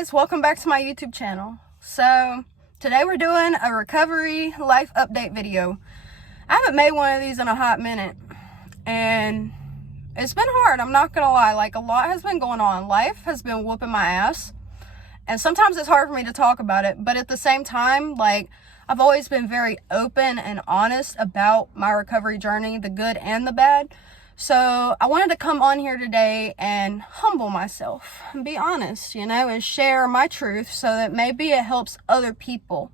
guys, welcome back to my YouTube channel. So today we're doing a recovery life update video. I haven't made one of these in a hot minute and it's been hard, I'm not gonna lie. Like, a lot has been going on. Life has been whooping my ass and sometimes it's hard for me to talk about it, but at the same time, like, I've always been very open and honest about my recovery journey, the good and the bad. So I wanted to come on here today and humble myself and be honest, and share my truth so that maybe it helps other people.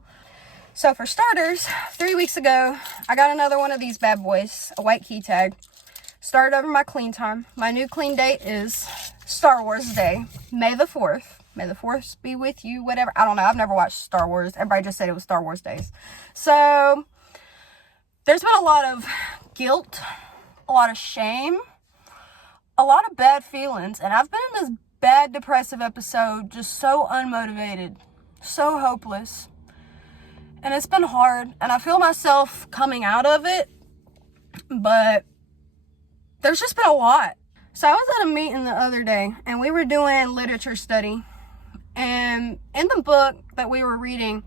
So for starters, 3 weeks ago, I got another one of these bad boys, a white key tag. Started over my clean time. My new clean date is Star Wars Day, May the 4th. May the 4th be with you, whatever. I don't know. I've never watched Star Wars. Everybody just said it was Star Wars days. So there's been a lot of guilt, a lot of shame, a lot of bad feelings, and I've been in this bad depressive episode just so unmotivated, so hopeless, and it's been hard, and I feel myself coming out of it, but there's just been a lot. So I was at a meeting the other day and we were doing literature study, and in the book that we were reading,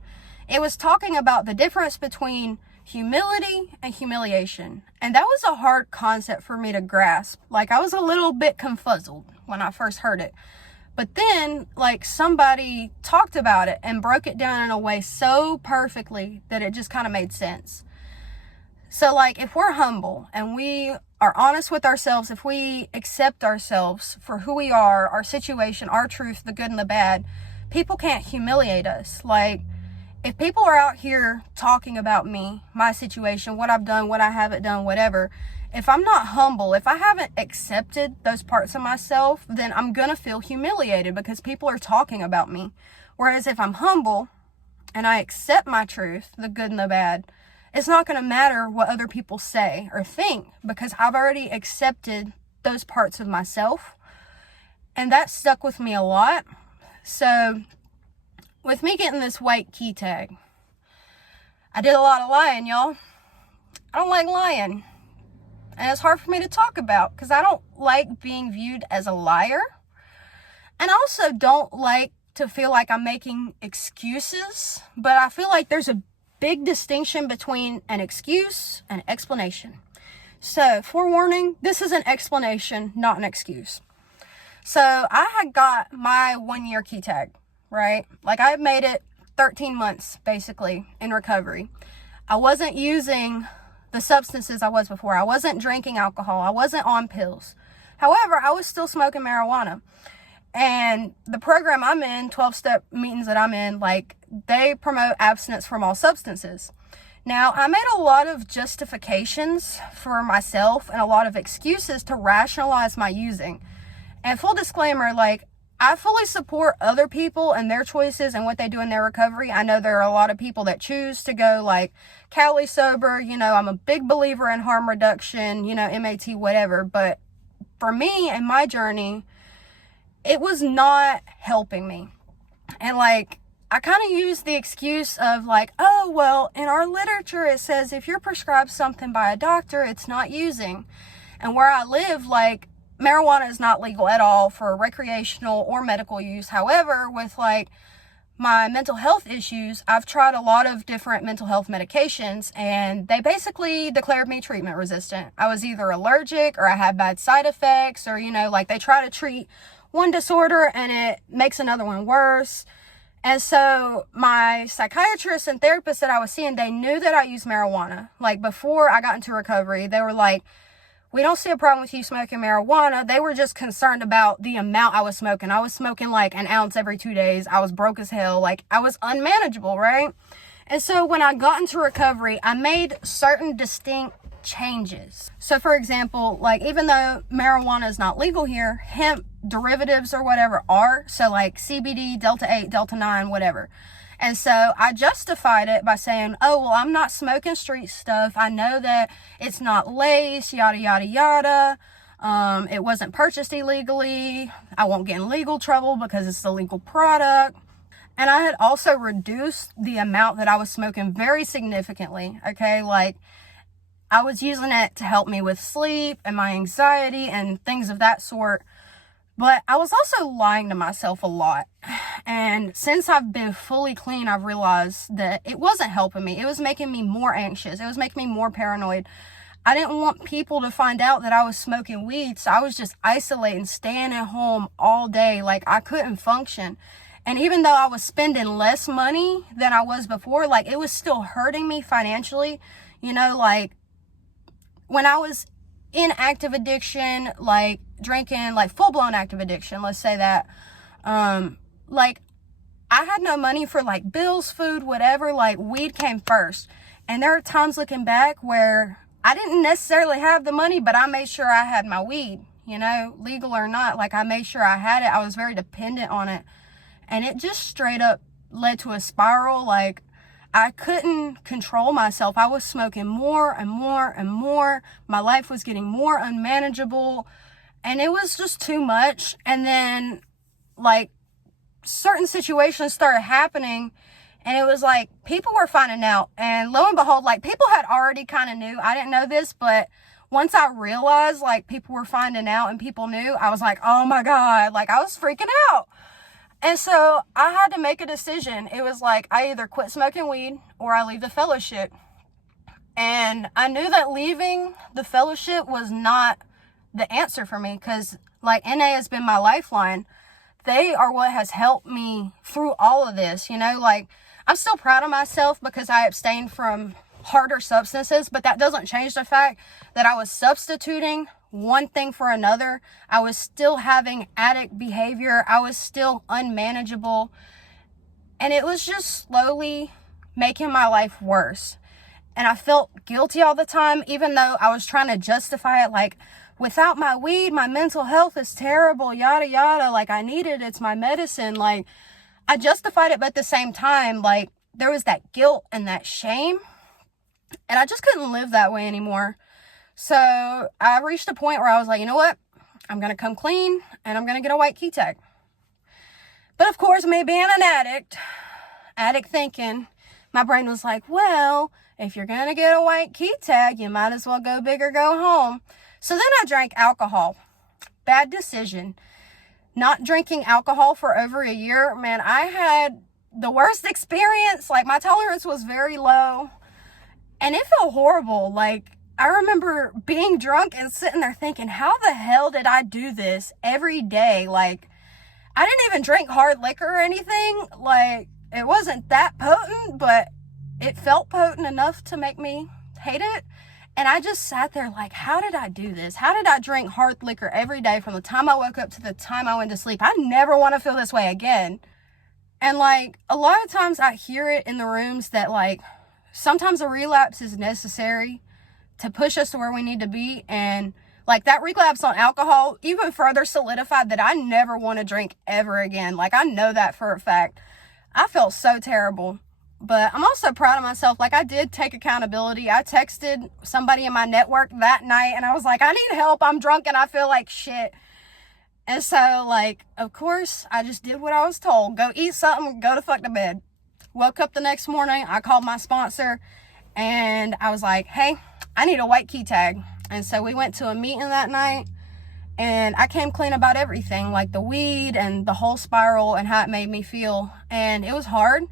it was talking about the difference between humility and humiliation. And that was a hard concept for me to grasp. Like, I was a little bit confuzzled when I first heard it. But then, like, somebody talked about it and broke it down in a way so perfectly that it just kind of made sense. So, like, if we're humble and we are honest with ourselves, if we accept ourselves for who we are, our situation, our truth, the good and the bad, people can't humiliate us. Like, if people are out here talking about me, my situation, what I've done, what I haven't done, whatever, if I'm not humble, if I haven't accepted those parts of myself, then I'm gonna feel humiliated because people are talking about me. Whereas if I'm humble and I accept my truth, the good and the bad, it's not gonna matter what other people say or think because I've already accepted those parts of myself. And that stuck with me a lot. So with me getting this white key tag, I did a lot of lying, y'all. I don't like lying. And it's hard for me to talk about because I don't like being viewed as a liar. And I also don't like to feel like I'm making excuses. But I feel like there's a big distinction between an excuse and explanation. So, forewarning, this is an explanation, not an excuse. So, I had got my 1-year key tag. Right? Like, I made it 13 months basically in recovery. I wasn't using the substances I was before. I wasn't drinking alcohol. I wasn't on pills. However, I was still smoking marijuana. And the program I'm in, 12-step meetings that I'm in, like, they promote abstinence from all substances. Now, I made a lot of justifications for myself and a lot of excuses to rationalize my using. And full disclaimer, like, I fully support other people and their choices and what they do in their recovery. I know there are a lot of people that choose to go like Cali sober. I'm a big believer in harm reduction, MAT, whatever. But for me and my journey, it was not helping me. And like, I kind of used the excuse of like, oh, well, in our literature, it says if you're prescribed something by a doctor, it's not using. And where I live, like, marijuana is not legal at all for recreational or medical use. However, with like my mental health issues, I've tried a lot of different mental health medications and they basically declared me treatment resistant. I was either allergic or I had bad side effects or, like they try to treat one disorder and it makes another one worse. And so my psychiatrist and therapist that I was seeing, they knew that I used marijuana. Like before I got into recovery, they were like, we don't see a problem with you smoking marijuana. They were just concerned about the amount I was smoking. I was smoking like an ounce every 2 days. I was broke as hell. Like, I was unmanageable, right? And so when I got into recovery, I made certain distinct changes. So for example, like, even though marijuana is not legal here, hemp derivatives or whatever are. So like CBD, Delta 8, Delta 9, whatever. And so I justified it by saying, oh, well, I'm not smoking street stuff. I know that it's not laced, yada, yada, yada. It wasn't purchased illegally. I won't get in legal trouble because it's a legal product. And I had also reduced the amount that I was smoking very significantly. Okay, like, I was using it to help me with sleep and my anxiety and things of that sort. But I was also lying to myself a lot. And since I've been fully clean, I've realized that it wasn't helping me. It was making me more anxious. It was making me more paranoid. I didn't want people to find out that I was smoking weed. So I was just isolating, staying at home all day. Like, I couldn't function. And even though I was spending less money than I was before, like, it was still hurting me financially. You know, like, when I was in active addiction, like drinking, like full-blown active addiction, let's say that, like, I had no money for like bills, food, whatever. Like, weed came first. And there are times looking back where I didn't necessarily have the money, but I made sure I had my weed, you know, legal or not. Like, I made sure I had it. I was very dependent on it. And it just straight up led to a spiral. Like, I couldn't control myself. I was smoking more and more and more. My life was getting more unmanageable, and it was just too much. And then, like, certain situations started happening, and it was like people were finding out. And lo and behold, like, people had already kind of knew. I didn't know this, but once I realized, like, people were finding out and people knew, I was like, oh my God, like, I was freaking out. And so I had to make a decision. It was like, I either quit smoking weed or I leave the fellowship. And I knew that leaving the fellowship was not the answer for me, because, like, NA has been my lifeline. They are what has helped me through all of this, you know. Like, I'm still proud of myself because I abstained from harder substances, but that doesn't change the fact that I was substituting one thing for another. I was still having addict behavior. I was still unmanageable. And it was just slowly making my life worse. And I felt guilty all the time, even though I was trying to justify it. Like, without my weed, my mental health is terrible, yada, yada. Like, I need it. It's my medicine. Like, I justified it, but at the same time, like, there was that guilt and that shame. And I just couldn't live that way anymore. So I reached a point where I was like, you know what? I'm going to come clean and I'm going to get a white key tag. But of course, me being an addict thinking, my brain was like, well, if you're going to get a white key tag, you might as well go big or go home. So then I drank alcohol. Bad decision. Not drinking alcohol for over a year. Man, I had the worst experience. Like, my tolerance was very low and it felt horrible. Like, I remember being drunk and sitting there thinking, how the hell did I do this every day? Like, I didn't even drink hard liquor or anything. Like, it wasn't that potent, but it felt potent enough to make me hate it. And I just sat there like, how did I do this? How did I drink hard liquor every day from the time I woke up to the time I went to sleep? I never want to feel this way again. And, like, a lot of times I hear it in the rooms that, like, sometimes a relapse is necessary to push us to where we need to be. And, like, that relapse on alcohol even further solidified that I never want to drink ever again. Like, I know that for a fact. I felt so terrible. But I'm also proud of myself. Like, I did take accountability. I texted somebody in my network that night and I was like, I need help. I'm drunk and I feel like shit. And so, like, of course, I just did what I was told. Go eat something, go the fuck to bed. Woke up the next morning. I called my sponsor and I was like, hey, I need a white key tag. And so we went to a meeting that night and I came clean about everything, like the weed and the whole spiral and how it made me feel. And it was hard,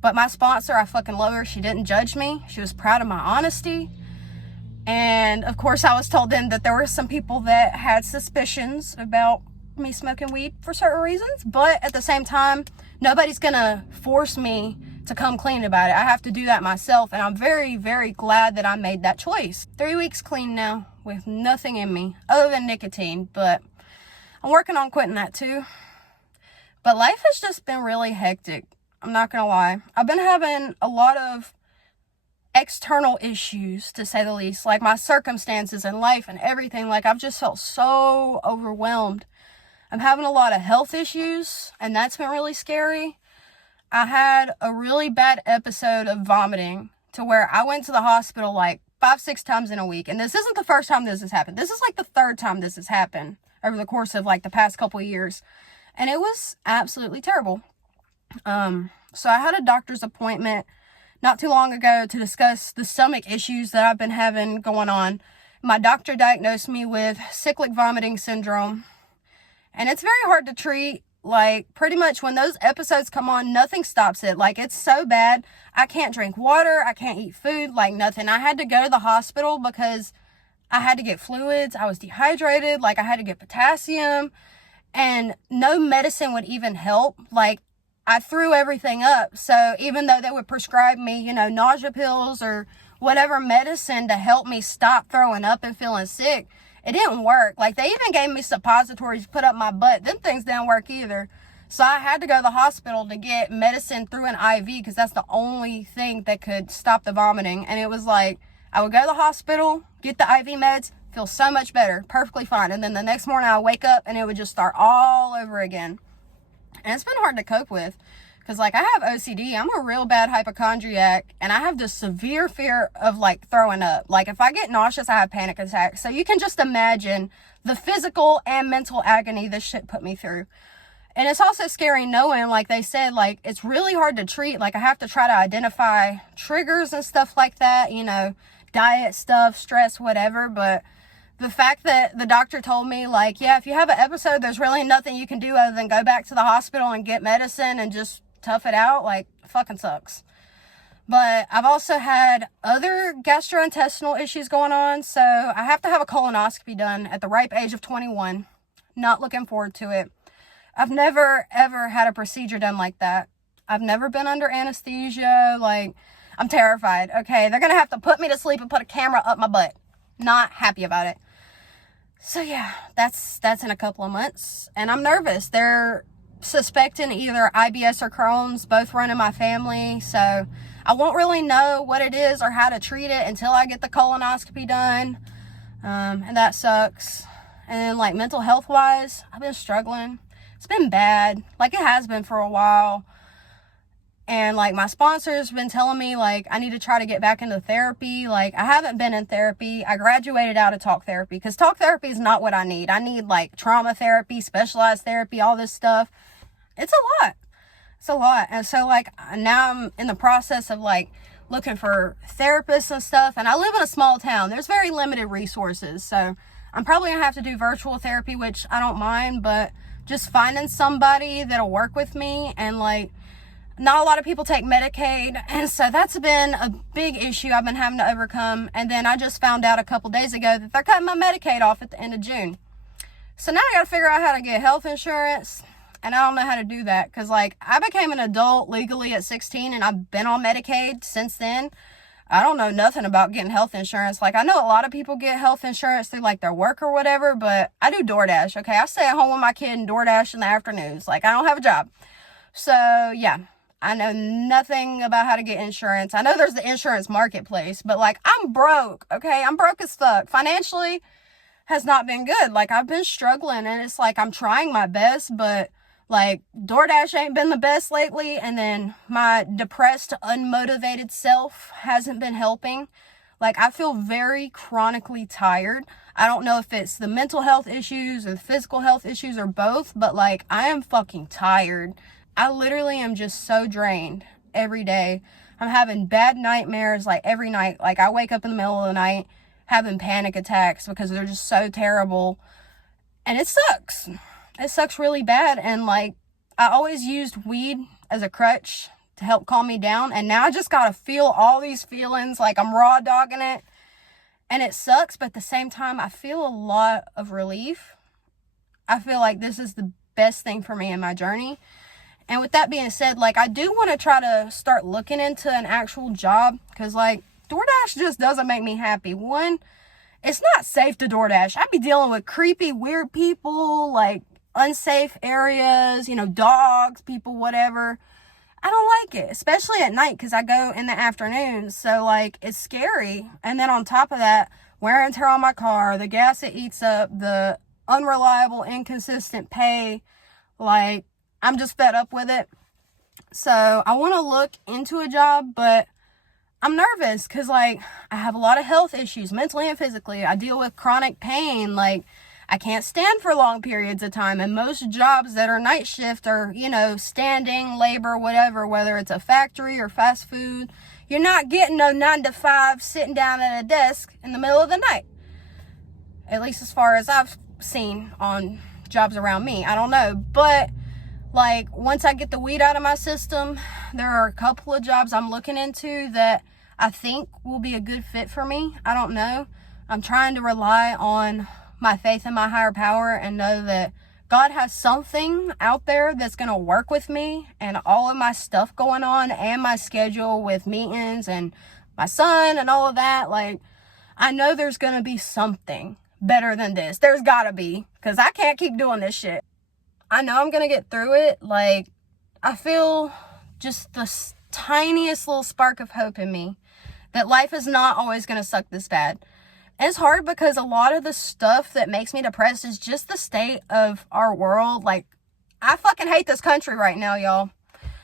but my sponsor, I fucking love her. She didn't judge me. She was proud of my honesty. And of course, I was told then that there were some people that had suspicions about me smoking weed for certain reasons. But at the same time, nobody's gonna force me to come clean about it. I have to do that myself. And I'm very, very glad that I made that choice. 3 weeks clean now with nothing in me other than nicotine. But I'm working on quitting that too. But life has just been really hectic. I'm not gonna lie. I've been having a lot of external issues, to say the least. Like, my circumstances in life and everything. Like, I've just felt so overwhelmed. I'm having a lot of health issues, and that's been really scary. I had a really bad episode of vomiting to where I went to the hospital like 5-6 times in a week. And this isn't the first time this has happened. This is like the third time this has happened over the course of like the past couple of years. And it was absolutely terrible. So I had a doctor's appointment not too long ago to discuss the stomach issues that I've been having going on. My doctor diagnosed me with cyclic vomiting syndrome. And it's very hard to treat. Like, pretty much when those episodes come on, nothing stops it. Like, it's so bad. I can't drink water. I can't eat food. Like, nothing. I had to go to the hospital because I had to get fluids. I was dehydrated. Like, I had to get potassium. And no medicine would even help. Like, I threw everything up. So even though they would prescribe me, nausea pills or whatever medicine to help me stop throwing up and feeling sick, it didn't work. Like, they even gave me suppositories to put up my butt. Them things didn't work either. So I had to go to the hospital to get medicine through an IV because that's the only thing that could stop the vomiting. And it was like, I would go to the hospital, get the IV meds, feel so much better, perfectly fine. And then the next morning I wake up and it would just start all over again. And it's been hard to cope with. Because, like, I have OCD. I'm a real bad hypochondriac. And I have this severe fear of, like, throwing up. Like, if I get nauseous, I have panic attacks. So you can just imagine the physical and mental agony this shit put me through. And it's also scary knowing, like they said, like, it's really hard to treat. Like, I have to try to identify triggers and stuff like that. Diet stuff, stress, whatever. But the fact that the doctor told me, like, yeah, if you have an episode, there's really nothing you can do other than go back to the hospital and get medicine and just tough it out, like, fucking sucks. But I've also had other gastrointestinal issues going on, so I have to have a colonoscopy done at the ripe age of 21. Not looking forward to it. I've never, ever had a procedure done like that. I've never been under anesthesia. Like, I'm terrified. Okay, they're gonna have to put me to sleep and put a camera up my butt. Not happy about it. So yeah, that's in a couple of months, and I'm nervous. They're suspecting either IBS or Crohn's, both run in my family, so I won't really know what it is or how to treat it until I get the colonoscopy done, and that sucks. And then, like, mental health wise, I've been struggling. It's been bad, like it has been for a while. And, like, my sponsor's been telling me, like, I need to try to get back into therapy. Like, I haven't been in therapy. I graduated out of talk therapy because talk therapy is not what I need. I need, like, trauma therapy, specialized therapy, all this stuff. It's a lot. It's a lot. And so, like, now I'm in the process of, like, looking for therapists and stuff. And I live in a small town. There's very limited resources. So I'm probably going to have to do virtual therapy, which I don't mind. But just finding somebody that'll work with me, and, like, not a lot of people take Medicaid, and so that's been a big issue I've been having to overcome. And then I just found out a couple days ago that they're cutting my Medicaid off at the end of June. So now I got to figure out how to get health insurance, and I don't know how to do that because, like, I became an adult legally at 16, and I've been on Medicaid since then. I don't know nothing about getting health insurance. Like, I know a lot of people get health insurance through, like, their work or whatever, but I do DoorDash, okay? I stay at home with my kid and DoorDash in the afternoons. Like, I don't have a job. So, yeah. I know nothing about how to get insurance. I know there's the insurance marketplace, but, like, I'm broke, okay? I'm broke as fuck. Financially has not been good. Like, I've been struggling, and it's like I'm trying my best, but, like, DoorDash ain't been the best lately, and then my depressed, unmotivated self hasn't been helping. Like, I feel very chronically tired. I don't know if it's the mental health issues or the physical health issues or both, but, like, I am fucking tired. I literally am just so drained every day. I'm having bad nightmares, like, every night. Like, I wake up in the middle of the night having panic attacks because they're just so terrible. And it sucks. It sucks really bad. And, like, I always used weed as a crutch to help calm me down. And now I just got to feel all these feelings. Like, I'm raw dogging it. And it sucks. But at the same time, I feel a lot of relief. I feel like this is the best thing for me in my journey. And with that being said, like, I do want to try to start looking into an actual job because, like, DoorDash just doesn't make me happy. One, it's not safe to DoorDash. I'd be dealing with creepy, weird people, like, unsafe areas, dogs, people, whatever. I don't like it, especially at night because I go in the afternoons. So, like, it's scary. And then on top of that, wear and tear on my car, the gas it eats up, the unreliable, inconsistent pay, like, I'm just fed up with it. So I want to look into a job, but I'm nervous because, like, I have a lot of health issues, mentally and physically. I deal with chronic pain. Like, I can't stand for long periods of time. And most jobs that are night shift are, standing, labor, whatever, whether it's a factory or fast food. You're not getting no 9 to 5 sitting down at a desk in the middle of the night. At least as far as I've seen on jobs around me. I don't know. But like, once I get the weed out of my system, there are a couple of jobs I'm looking into that I think will be a good fit for me. I don't know. I'm trying to rely on my faith in my higher power and know that God has something out there that's going to work with me and all of my stuff going on and my schedule with meetings and my son and all of that. Like, I know there's going to be something better than this. There's got to be, because I can't keep doing this shit. I know I'm going to get through it. Like, I feel just the tiniest little spark of hope in me that life is not always going to suck this bad. It's hard because a lot of the stuff that makes me depressed is just the state of our world. Like, I fucking hate this country right now, y'all.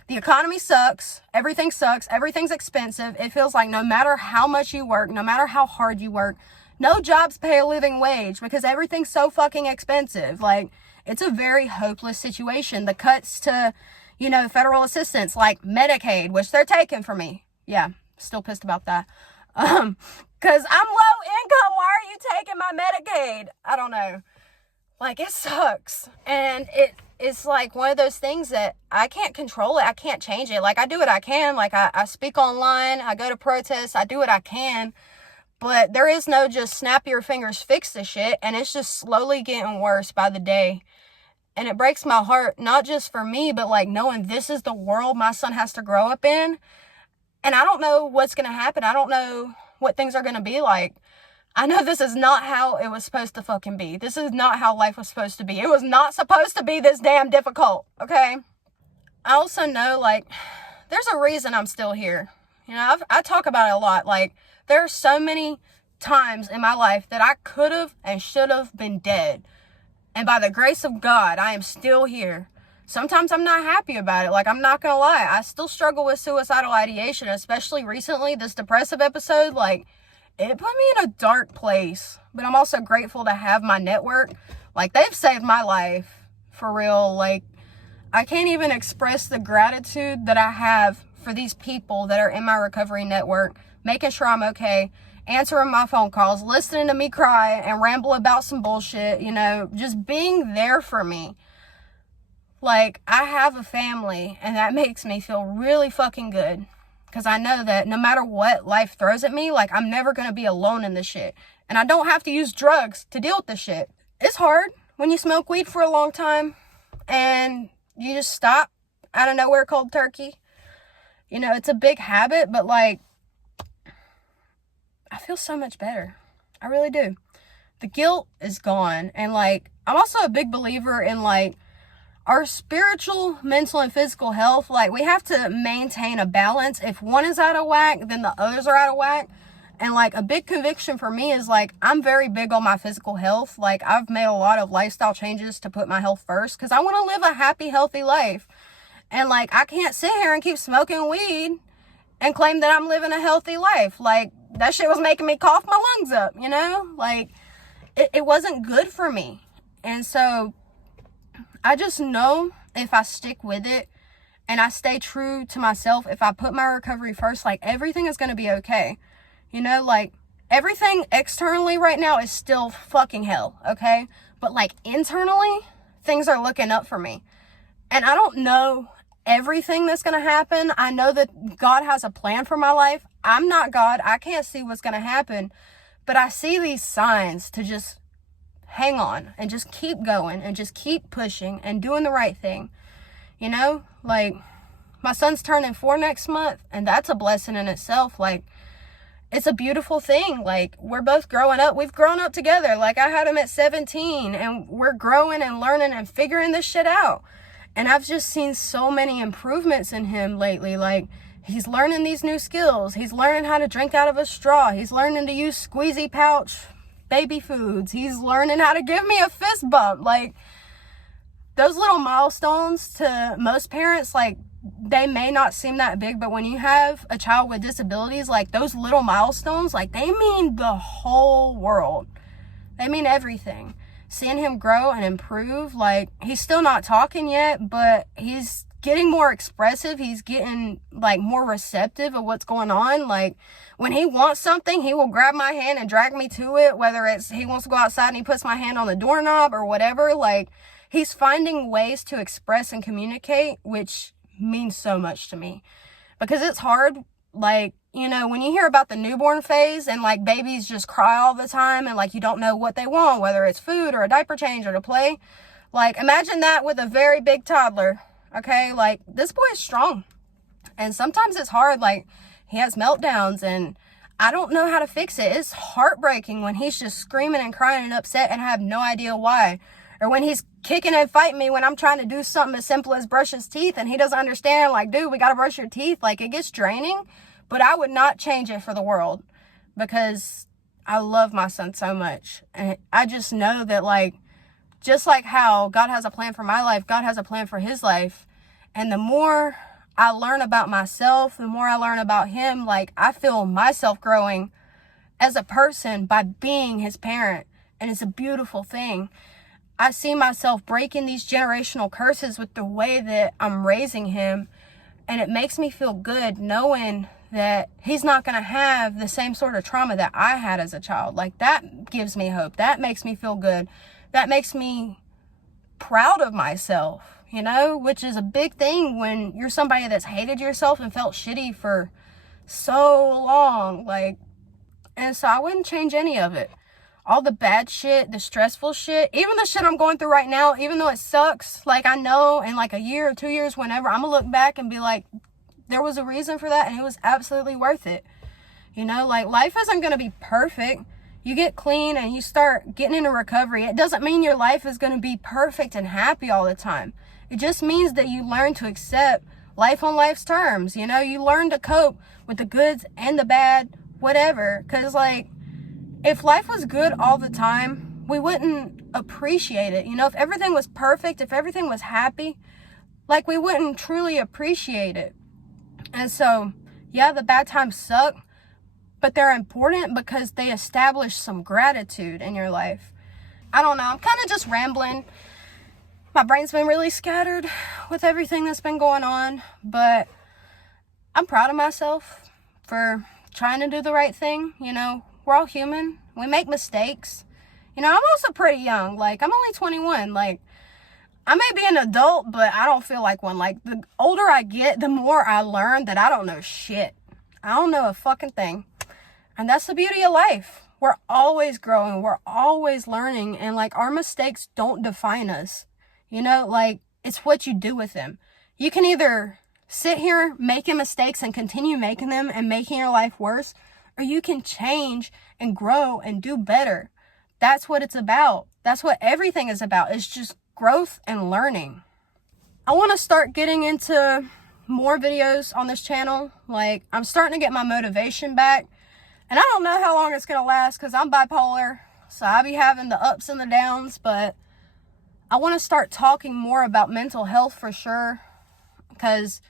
The economy sucks. Everything sucks. Everything's expensive. It feels like no matter how much you work, no matter how hard you work, no jobs pay a living wage because everything's so fucking expensive. Like, it's a very hopeless situation. The cuts to, federal assistance like Medicaid, which they're taking from me. Yeah, still pissed about that. Because I'm low income. Why are you taking my Medicaid? I don't know. Like, it sucks. And it's like one of those things that I can't control it. I can't change it. Like, I do what I can. Like, I speak online. I go to protests. I do what I can. But there is no just snap your fingers, fix the shit. And it's just slowly getting worse by the day. And it breaks my heart, not just for me, but like knowing this is the world my son has to grow up in. And I don't know what's going to happen. I don't know what things are going to be like. I know this is not how it was supposed to fucking be. This is not how life was supposed to be. It was not supposed to be this damn difficult, okay? I also know, like, there's a reason I'm still here. I talk about it a lot. Like, there are so many times in my life that I could have and should have been dead. And by the grace of God, I am still here. Sometimes I'm not happy about it. Like, I'm not going to lie. I still struggle with suicidal ideation, especially recently, this depressive episode. Like, it put me in a dark place. But I'm also grateful to have my network. Like, they've saved my life. For real. Like, I can't even express the gratitude that I have for these people that are in my recovery network, making sure I'm okay, answering my phone calls, listening to me cry and ramble about some bullshit, just being there for me. Like, I have a family, and that makes me feel really fucking good. Because I know that no matter what life throws at me, like, I'm never going to be alone in this shit. And I don't have to use drugs to deal with this shit. It's hard when you smoke weed for a long time, and you just stop out of nowhere cold turkey. It's a big habit, but, like, I feel so much better. I really do. The guilt is gone. And, like, I'm also a big believer in, like, our spiritual, mental, and physical health. Like, we have to maintain a balance. If one is out of whack, then the others are out of whack. And, like, a big conviction for me is, like, I'm very big on my physical health. Like, I've made a lot of lifestyle changes to put my health first because I want to live a happy, healthy life. And, like, I can't sit here and keep smoking weed and claim that I'm living a healthy life. Like, that shit was making me cough my lungs up, Like, it wasn't good for me. And so I just know if I stick with it and I stay true to myself, if I put my recovery first, like, everything is going to be okay. Like, everything externally right now is still fucking hell, okay? But, like, internally, things are looking up for me. And I don't know everything that's going to happen. I know that God has a plan for my life. I'm not God. I can't see what's going to happen. But I see these signs to just hang on and just keep going and just keep pushing and doing the right thing. Like, my son's turning 4 next month, and that's a blessing in itself. Like, it's a beautiful thing. Like, we're both growing up. We've grown up together. Like, I had him at 17, and we're growing and learning and figuring this shit out. And I've just seen so many improvements in him lately. Like, he's learning these new skills. He's learning how to drink out of a straw. He's learning to use squeezy pouch baby foods. He's learning how to give me a fist bump. Like, those little milestones to most parents, like, they may not seem that big, but when you have a child with disabilities, like, those little milestones, like, they mean the whole world. They mean everything. Seeing him grow and improve, like, he's still not talking yet, but he's getting more expressive. He's getting, like, more receptive of what's going on. Like, when he wants something, he will grab my hand and drag me to it, whether it's he wants to go outside and he puts my hand on the doorknob or whatever. Like, He's finding ways to express and communicate, which means so much to me. Because it's hard, like, you know, when you hear about the newborn phase and like babies just cry all the time and like you don't know what they want, whether it's food or a diaper change or to play. Like, imagine that with a very big toddler, okay? Like, this boy is strong. And sometimes it's hard, like, he has meltdowns and I don't know how to fix it. It's heartbreaking when he's just screaming and crying and upset and I have no idea why. Or when he's kicking and fighting me when I'm trying to do something as simple as brush his teeth and he doesn't understand, like, dude, we gotta brush your teeth. Like, it gets draining, but I would not change it for the world because I love my son so much. And I just know that, like, just like how God has a plan for my life, God has a plan for his life. And the more I learn about myself, the more I learn about him, like, I feel myself growing as a person by being his parent. And it's a beautiful thing. I see myself breaking these generational curses with the way that I'm raising him. And it makes me feel good knowing that he's not going to have the same sort of trauma that I had as a child. Like, that gives me hope. That makes me feel good. That makes me proud of myself, you know, which is a big thing when you're somebody that's hated yourself and felt shitty for so long. Like, and so I wouldn't change any of it. All the bad shit, the stressful shit, even the shit I'm going through right now, even though it sucks, like, I know in like a year or 2 years, whenever, I'm gonna look back and be like, there was a reason for that and it was absolutely worth it. You know, like, life isn't gonna be perfect. You get clean and you start getting into recovery. It doesn't mean your life is gonna be perfect and happy all the time. It just means that you learn to accept life on life's terms. You know, you learn to cope with the goods and the bad, whatever. Because, like, if life was good all the time, we wouldn't appreciate it. You know, if everything was perfect, if everything was happy, like, we wouldn't truly appreciate it. And so, yeah, the bad times suck, but they're important because they establish some gratitude in your life. I don't know. I'm kind of just rambling. My brain's been really scattered with everything that's been going on, but I'm proud of myself for trying to do the right thing. You know, we're all human. We make mistakes. You know, I'm also pretty young. Like, I'm only 21. Like, I may be an adult, but I don't feel like one. Like, the older I get, the more I learn that I don't know shit. I don't know a fucking thing. And that's the beauty of life. We're always growing. We're always learning. And, like, our mistakes don't define us. You know, like, it's what you do with them. You can either sit here making mistakes and continue making them and making your life worse, or you can change and grow and do better. That's what it's about. That's what everything is about. It's just growth and learning. I want to start getting into more videos on this channel. Like, I'm starting to get my motivation back. And I don't know how long it's going to last because I'm bipolar. So I'll be having the ups and the downs. But I want to start talking more about mental health for sure. Because,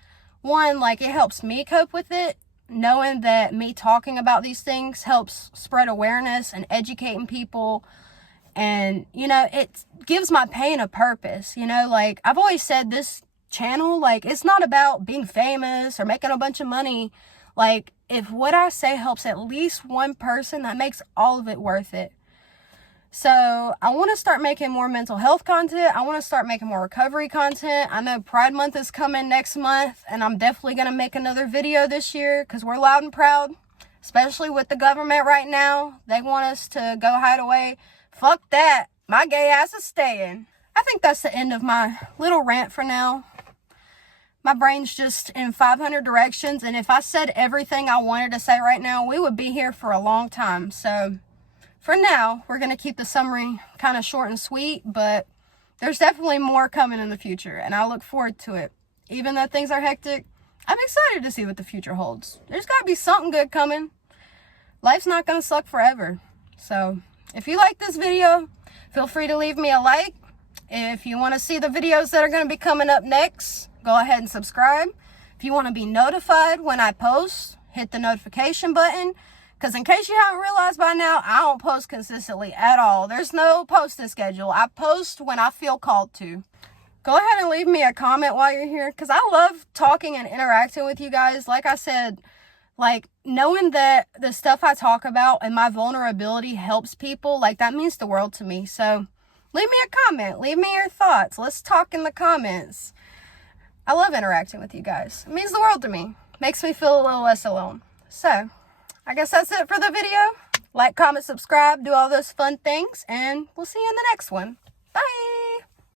one, like, it helps me cope with it. Knowing that me talking about these things helps spread awareness and educating people. And, you know, it gives my pain a purpose. You know, like, I've always said this channel, like, it's not about being famous or making a bunch of money. Like, if what I say helps at least one person, that makes all of it worth it. So I want to start making more mental health content. I want to start making more recovery content. I know Pride Month is coming next month, and I'm definitely going to make another video this year because we're loud and proud, especially with the government right now. They want us to go hide away. Fuck that. My gay ass is staying. I think that's the end of my little rant for now. My brain's just in 500 directions, and if I said everything I wanted to say right now, we would be here for a long time. So for now, we're going to keep the summary kind of short and sweet, but there's definitely more coming in the future, and I look forward to it. Even though things are hectic, I'm excited to see what the future holds. There's got to be something good coming. Life's not going to suck forever. So if you like this video, feel free to leave me a like. If you want to see the videos that are going to be coming up next, go ahead and subscribe. If you want to be notified when I post, hit the notification button. Because in case you haven't realized by now, I don't post consistently at all. There's no posting schedule. I post when I feel called to. Go ahead and leave me a comment while you're here. Because I love talking and interacting with you guys. Like I said, like, knowing that the stuff I talk about and my vulnerability helps people, like, that means the world to me. So leave me a comment. Leave me your thoughts. Let's talk in the comments. I love interacting with you guys. It means the world to me. Makes me feel a little less alone. So, I guess that's it for the video. Like, comment, subscribe, do all those fun things, and we'll see you in the next one. Bye!